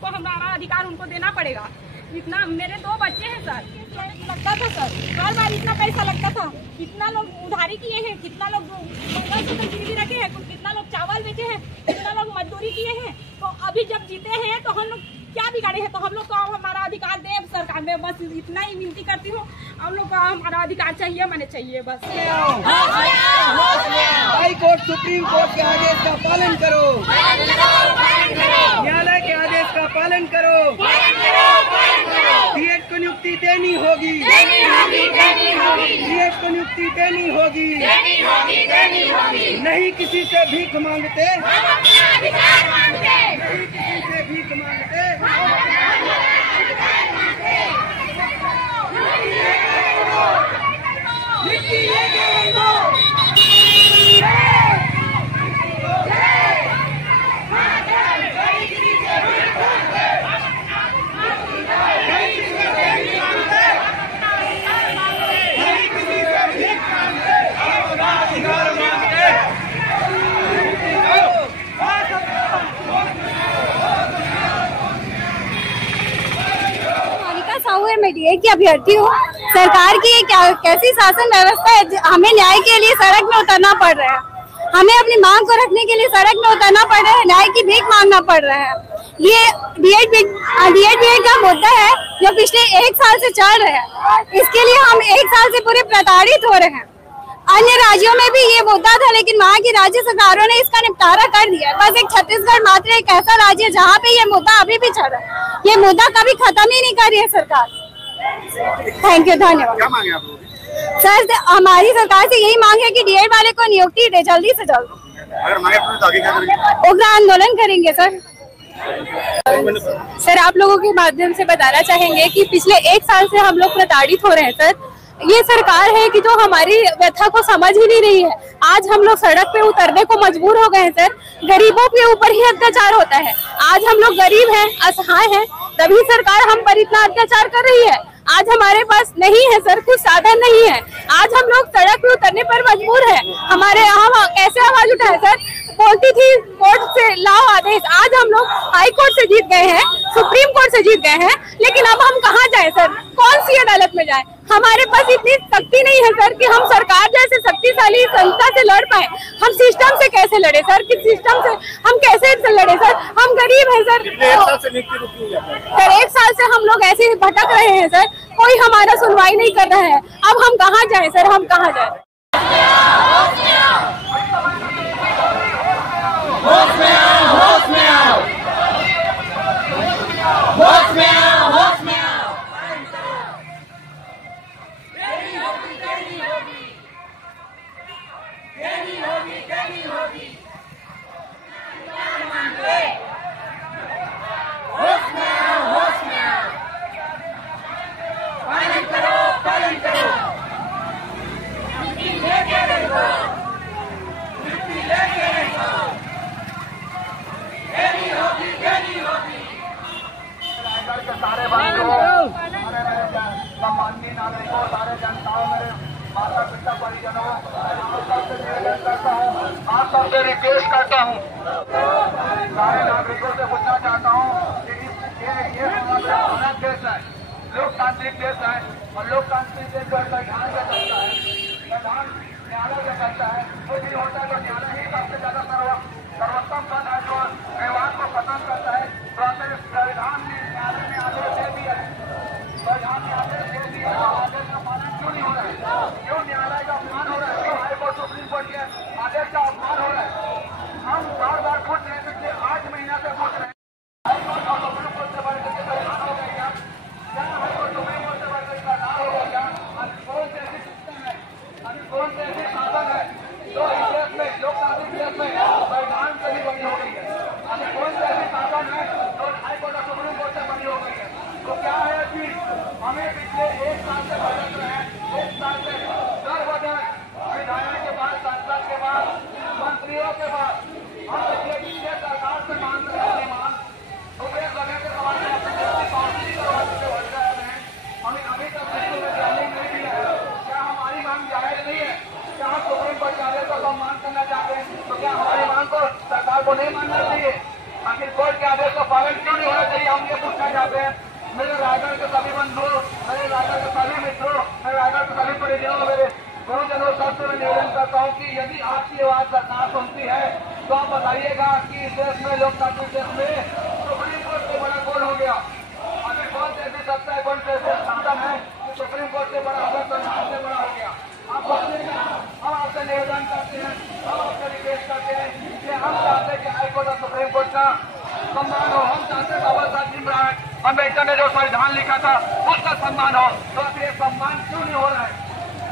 को हमारा अधिकार उनको देना पड़ेगा। इतना मेरे 2 बच्चे हैं सर, लगता था सर, हर बार इतना पैसा लगता था। कितना लोग उधारी किए हैं, कितना लोग मंगलसूत्र गिरवी रखे हैं, कितना लोग चावल बेचे हैं, कितना लोग मजदूरी किए हैं। तो अभी जब जीते हैं तो हम लोग क्या बिगाड़े हैं? तो हम लोग को हमारा अधिकार दे सरकार में, बस इतना ही विनती करती हूँ। हम लोग को हमारा अधिकार चाहिए, मैंने चाहिए बस। हाई कोर्ट सुप्रीम कोर्ट के आदेश का पालन करो, न्यायालय के आदेश का पालन करो। बीएड को नियुक्ति देनी होगी, बीएड को नियुक्ति देनी होगी। नहीं किसी से भीख मांगते, नहीं किसी से भीख मांगते। मैं डीए की अभ्यर्थी हूँ। सरकार की कैसी शासन व्यवस्था है, हमें न्याय के लिए सड़क में उतरना पड़ रहा है, हमें अपनी मांग को रखने के लिए सड़क में उतरना पड़ रहा है, न्याय की भीख मांगना पड़ रहा है। ये बीएड का मुद्दा है जो पिछले 1 साल से चल रहा है। इसके लिए हम 1 साल से पूरे प्रताड़ित हो रहे हैं। अन्य राज्यों में भी ये मुद्दा था, लेकिन वहाँ की राज्य सरकारों ने इसका निपटारा कर दिया। बस एक छत्तीसगढ़ मात्र एक ऐसा राज्य है जहाँ पे ये मुद्दा अभी भी चल रहा है। ये मुद्दा कभी खत्म ही नहीं कर रही है सरकार। थैंक यू, धन्यवाद। क्या मांगे आप लोग? सर, हमारी सरकार से यही मांग है कि डीएड वाले को नियुक्ति दे जल्दी से जल्द। अगर मांगे तो आगे क्या करेंगे? उग्र आंदोलन करेंगे सर। सर, आप लोगों के माध्यम से बताना चाहेंगे कि पिछले 1 साल से हम लोग प्रताड़ित हो रहे हैं सर। ये सरकार है कि जो हमारी व्यथा को समझ ही नहीं रही है। आज हम लोग सड़क पे उतरने को मजबूर हो गए हैं सर। गरीबों के ऊपर ही अत्याचार होता है। आज हम लोग गरीब हैं, असहाय हैं, तभी सरकार हम पर इतना अत्याचार कर रही है। आज हमारे पास नहीं है सर, कुछ साधन नहीं है। आज हम लोग सड़क पे उतरने पर मजबूर है। हमारे यहाँ कैसे आवाज उठाए सर? बोलती थी कोर्ट से लाओ आदेश। आज हम लोग हाई कोर्ट से जीत गए हैं, सुप्रीम कोर्ट से जीत गए हैं, लेकिन अब हम कहाँ जाए सर? कौन सी अदालत में जाए? हमारे पास इतनी शक्ति नहीं है सर कि हम सरकार जैसे शक्तिशाली संस्था से लड़ पाए। हम सिस्टम से कैसे लड़े सर? किस सिस्टम से हम कैसे लड़े सर? हम गरीब हैं सर। सर, 1 साल से हम लोग ऐसे भटक रहे हैं सर, कोई हमारा सुनवाई नहीं कर रहा है। अब हम कहाँ जाए सर? हम कहाँ जाए? होश में आओ, होश में आओ, होश में आओ, होश में आओ। देनी होगी, देनी होगी, देनी होगी, देनी होगी। होश में आओ, होश में आओ, पालन करो, पालन करो। लेके रहो, लेके रहो। सारे सम्माननीय नागरिकों, सारे जनताओं, मेरे माता पिता परिजनों, सबसे निवेदन करता हूँ, आप सबसे रिक्वेस्ट करता हूँ, सारे नागरिकों से पूछना चाहता हूँ कि ये हमारा भारत देश है, लोकतांत्रिक देश है, और लोकतांत्रिक देश का संविधान क्या करता है? संविधान न्यायालय क्या करता है? कुछ भी होता है तो न्यायालय ही सबसे ज्यादा सर्वोत्तम पद है जो विवाद को खत्म करता है। संविधान ने न्यायालय ने आदेश दे दिया है, संविधान ने आदेश दे दिया है, आदेश का पालन क्यों नहीं हो रहा है? क्यों न्यायालय का अपमान हो रहा है? क्यों हाईकोर्ट सुप्रीम कोर्ट के आदेश का अपमान हो रहा है? हम बार बार पूछ रहे हैं, पिछले 8 महीना से पूछ रहे हैं। हाईकोर्ट और सुप्रीम कोर्ट से बढ़कर के परेशान हो गए क्या? क्या हाईकोर्ट सुप्रीम कोर्ट से बढ़कर परेशान हो गया क्या? कौन से ऐसी सिस्टम है, कौन से ऐसे शासन है जो इस देश में, लोकतांत्रिक देश में संविधान से भी बनी हो गई है? कौन से ऐसे शासन है जो हाईकोर्ट और सुप्रीम कोर्ट से बनी हो गई है? तो क्या है कि हमें पिछले 1 साल से भटक रहे हैं। 1 साल से दर बदर विधायक के बाद, सांसद के बाद, मंत्रियों के बाद हम पिछले सरकार से मांग रहे हैं। सुप्रीम कोर्ट के सवाल में पार्टी करवाने से भटक रहे हैं। हमें अभी तक किसी ने ध्यान नहीं दिया है। क्या हमारी मांग जायज नहीं है? क्या हम सुप्रीम कोर्ट के आदेश को सम्मान करना चाहते हैं? तो क्या हमारी मांग को सरकार को नहीं मानना चाहिए? आखिर कोर्ट के आदेश का पालन क्यों नहीं होना चाहिए, हम ये पूछना चाहते हैं। मेरे रायगढ़ के सभी बंधुओं, मेरे रायगढ़ के सभी मित्रों, मेरे रायगढ़ के सभी परिजनों, मेरे गुरुजनों, सबसे मैं निवेदन करता हूँ कि यदि आपकी आवाज सरकार सुनती है तो आप बताइएगा कि इस देश में, लोकतांत्रिक देश में सुप्रीम कोर्ट से बड़ा कौन हो गया? अभी कौन से ऐसी सत्ता है, कौन से ऐसे शासन है कि सुप्रीम कोर्ट से बड़ा, संविधान से बड़ा हो गया? आप बताइएगा। हम आपसे निवेदन करते हैं, हम आपसे रिक्वेस्ट करते हैं कि हम चाहते हैं कि हाईकोर्ट और सुप्रीम कोर्ट का सम्मान हो। हम चाहते हैं बाबा साहब भीमराव अम्बेडकर ने जो संविधान लिखा था उसका सम्मान हो। तो आखिर ये सम्मान क्यों नहीं हो रहा है?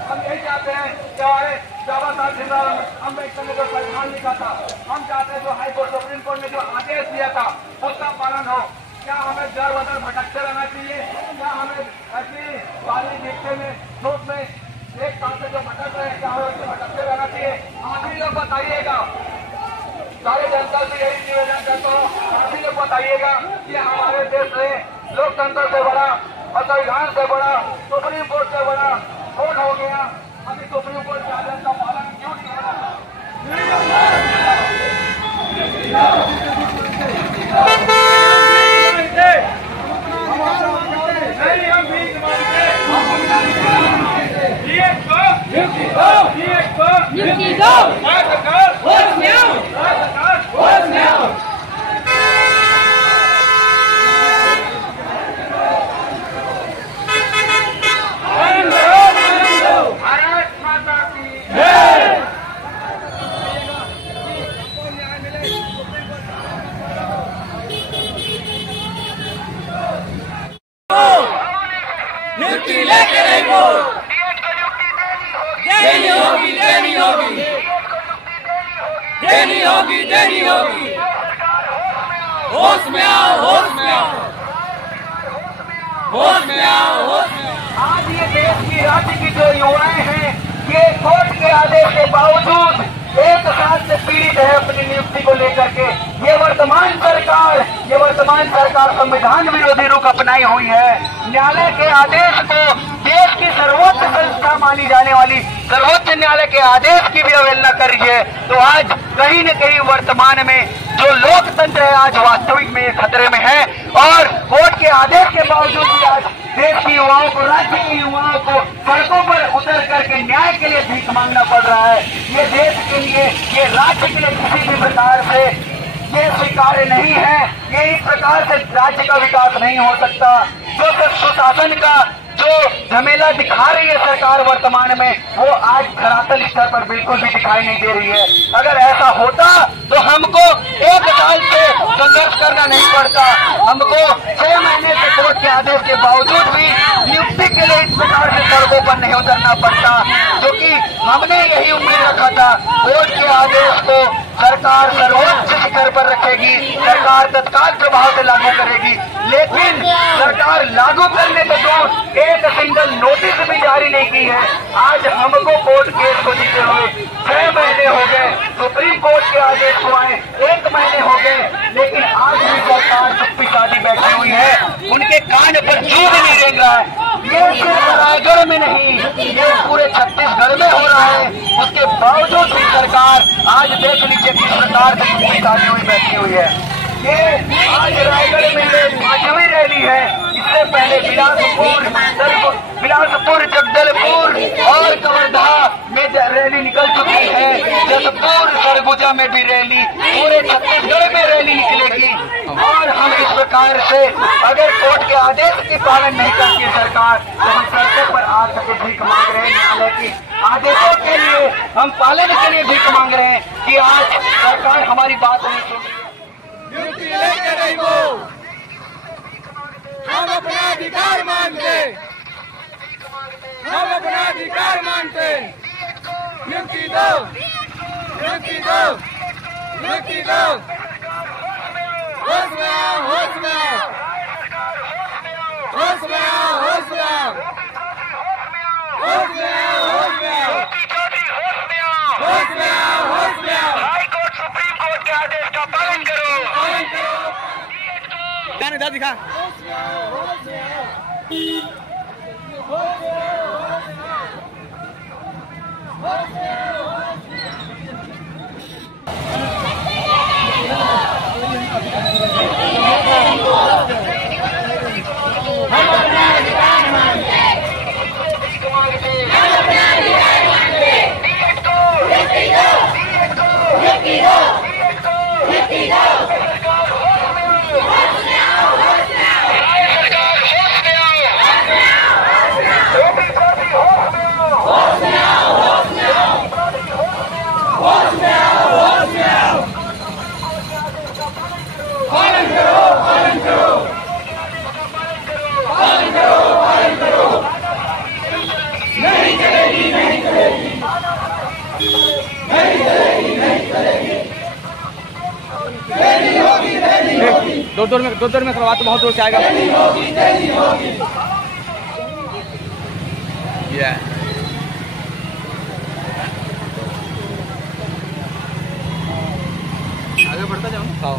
हम यही चाहते हैं कि हमारे बाबा साहब भीमराव अम्बेडकर ने जो संविधान लिखा था, हम चाहते हैं जो हाईकोर्ट, सुप्रीम कोर्ट ने जो आदेश दिया था उसका पालन हो। क्या हमें दर बदर भटकते रहना चाहिए? क्या हमें ऐसी बाली दिखते में, धूप में एक साल से जो भटक रहे हैं, क्या हमें ऐसे भटकते रहना चाहिए? आप ही लोग बताइएगा। सारे जनता से यही निवेदन करता हूँ, आप ही लोग बताइएगा कि हमारे देश में लोकतंत्र से बड़ा और संविधान से बड़ा, सुप्रीम कोर्ट से बड़ा कौन हो गया? अभी सुप्रीम कोर्ट के आदेश का पालन क्यों नहीं हो रहा? देनी होगी। होश में आओ, होश में आओ, होश में आओ, होश में आओ। आज ये देश की, राज्य की जो युवाएं हैं, ये कोर्ट के आदेश के बावजूद एक साल से पीड़ित है अपनी नियुक्ति को लेकर के। ये वर्तमान सरकार संविधान विरोधी रुख अपनाई हुई है। न्यायालय के आदेश को, देश की सर्वोच्च संस्था मानी जाने वाली सर्वोच्च न्यायालय के आदेश की भी अवहेलना कर रही है। तो आज कहीं न कहीं वर्तमान में जो लोकतंत्र है आज वास्तविक में खतरे में है। और कोर्ट के आदेश के बावजूद भी आज देश के युवाओं को, राज्य के युवाओं को सड़कों पर उतर करके न्याय के लिए भीख मांगना पड़ रहा है। ये देश के लिए, ये राज्य के लिए किसी भी प्रकार से ये स्वीकार्य नहीं है। ये इस प्रकार से राज्य का विकास नहीं हो सकता। जो सुशासन का जो झमेला दिखा रही है सरकार वर्तमान में, वो आज धरातल स्तर पर बिल्कुल भी दिखाई नहीं दे रही है। अगर ऐसा होता तो हमको एक साल से संघर्ष करना नहीं पड़ता, हमको 6 महीने से कोर्ट के आदेश के बावजूद भी नियुक्ति के लिए इस प्रकार से सड़कों पर नहीं उतरना पड़ता। क्योंकि हमने यही उम्मीद रखा था कोर्ट के आदेश को सरकार सर्वोच्च शिखर पर रखेगी, सरकार तत्काल प्रभाव से लागू करेगी। लेकिन सरकार लागू करने के दूर एक सिंगल नोटिस भी जारी नहीं की है। आज हमको कोर्ट केस को जीते हुए 6 महीने हो गए, सुप्रीम कोर्ट के आदेश को आए 1 महीने हो गए, लेकिन आज भी सरकार चुप्पी साधी बैठी हुई है। उनके कान पर जू भी नहीं रेंग रहा है। ये सिर्फ रायगढ़ में नहीं, ये पूरे छत्तीसगढ़ में हो रहा है। उसके बावजूद भी सरकार आज देख लीजिए किस प्रकार से चुप्पी साधी हुई बैठी हुई है। ये आज रायगढ़ में 5वीं रैली है। इससे पहले बिलासपुर, जगदलपुर और कवर्धा में रैली निकल चुकी है। जसपुर, सरगुजा में भी रैली, पूरे छत्तीसगढ़ में रैली निकलेगी। और हम इस प्रकार से अगर कोर्ट के आदेश की पालन नहीं करती है सरकार, तो हम सड़कों पर आ सके भीख मांग रहे हैं। न्यायालय की आदेशों के लिए हम पालन के लिए भीख मांग रहे हैं कि आज सरकार हमारी बात नहीं सुन रही है। नियुक्ति लेके नहीं वो, हम अपना अधिकार मांगते, हम अपना अधिकार मांगते। नियुक्ति दो, नियुक्ति दो, नियुक्ति दो। होश में आओ, होश में आओ, होश में आओ, होश में आओ, होश में आओ, होश में आओ, होश में आओ, होश में आओ। हाईकोर्ट, सुप्रीम कोर्ट के आदेश का पालन करो। इधर दिखा। दो दौर में करवा तो बहुत दूर से आएगा। आगे बढ़ता जाओ ना, खाओ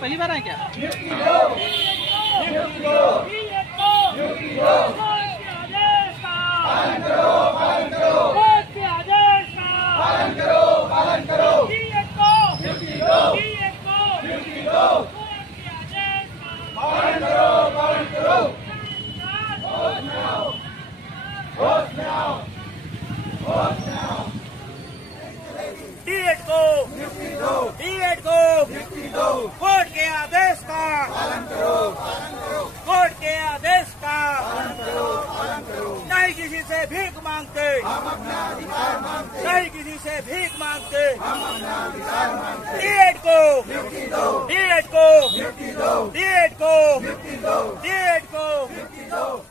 पहली बार है क्या? कोर्ट के आदेश का कोर्ट के आदेश का नहीं किसी से भीख मांगते, नहीं किसी से भीख मांगते। डीएड को डीएड को डीएड को डीएड को